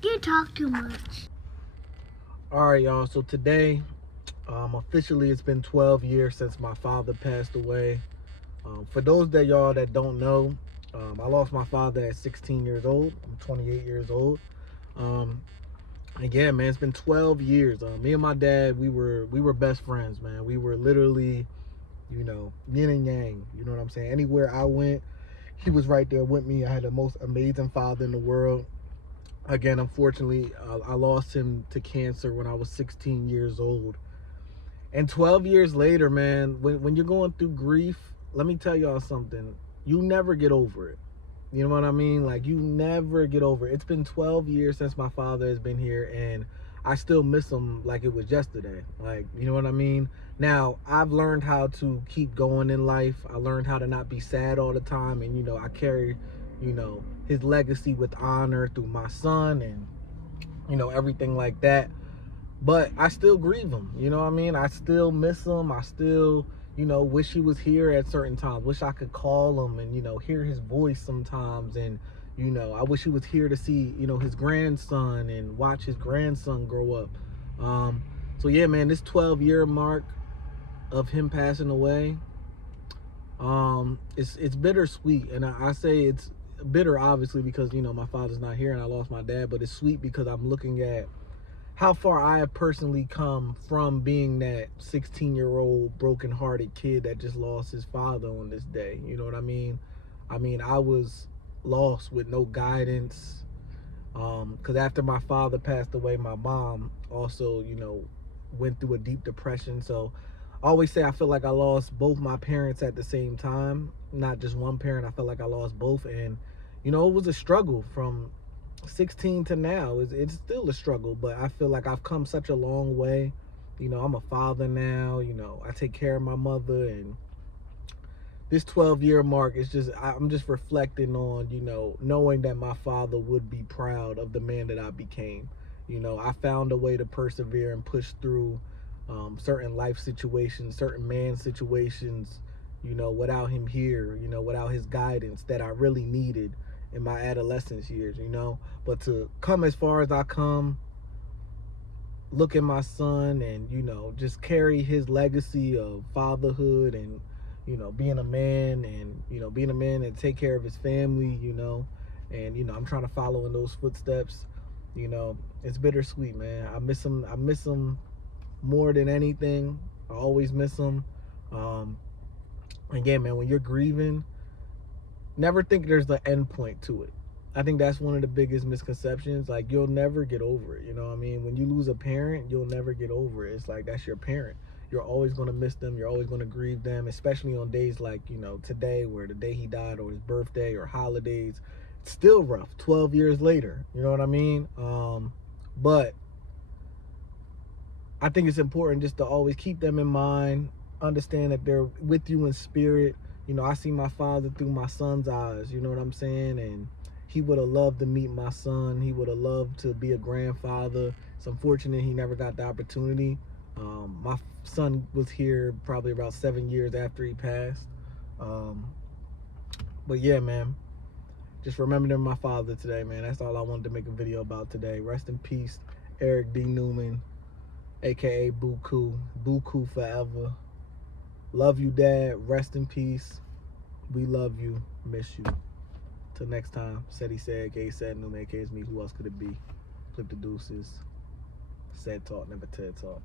You talk too much. All right, y'all. So today, officially, it's been 12 years since my father passed away. For those that y'all that don't know, I lost my father at 16 years old. I'm 28 years old. Um, and yeah, man, it's been 12 years. Me and my dad, we were best friends, man. We were literally, yin and yang. You know what I'm saying? Anywhere I went, he was right there with me. I had the most amazing father in the world. Again, unfortunately, I lost him to cancer when I was 16 years old. And 12 years later, man, when you're going through grief, let me tell y'all something. You never get over it. You know what I mean? Like, you never get over it. It's been 12 years since my father has been here, and I still miss him like it was yesterday. Like, you know what I mean? Now, I've learned how to keep going in life. I learned how to not be sad all the time, and, I carry, his legacy with honor through my son and, everything like that. But I still grieve him. You know what I mean? I still miss him. I still, wish he was here at certain times. Wish I could call him and, hear his voice sometimes. And, I wish he was here to see, his grandson and watch his grandson grow up. So yeah, man, this 12-year mark of him passing away, it's bittersweet. And I say it's bitter, obviously, because, my father's not here and I lost my dad. But it's sweet because I'm looking at how far I have personally come from being that 16-year-old broken-hearted kid that just lost his father on this day. You know what I mean? I was lost with no guidance. Because after my father passed away, my mom also, went through a deep depression. So I always say I feel like I lost both my parents at the same time. Not just one parent. I felt like I lost both. And, it was a struggle from 16 to now. It's still a struggle, but I feel like I've come such a long way. I'm a father now. I take care of my mother, and this 12-year mark is just, I'm just reflecting on, knowing that my father would be proud of the man that I became. I found a way to persevere and push through certain life situations, certain man situations, without him here, without his guidance that I really needed in my adolescence years, but to come as far as I come, look at my son and, just carry his legacy of fatherhood and, being a man and, being a man and take care of his family, and, I'm trying to follow in those footsteps. It's bittersweet, man. I miss him more than anything. I always miss him. Again, man, when you're grieving, never think there's an end point to it. I think that's one of the biggest misconceptions. Like, you'll never get over it. You know what I mean? When you lose a parent, you'll never get over it. It's like, that's your parent. You're always going to miss them. You're always going to grieve them, especially on days like, today, where the day he died, or his birthday, or holidays. It's still rough 12 years later. You know what I mean? But I think it's important just to always keep them in mind, understand that they're with you in spirit. I see my father through my son's eyes, you know what I'm saying? And he would have loved to meet my son. He would have loved to be a grandfather. It's unfortunate he never got the opportunity. My son was here probably about 7 years after he passed. But yeah, man, just remembering my father today, man. That's all I wanted to make a video about today. Rest in peace, Eric D. Newman, aka Buku. Buku forever. Love you, Dad. Rest in peace. We love you. Miss you. Till next time. Said, aka said, Newman, aka it's me. Who else could it be? Flip the deuces. Said talk, never TED talk.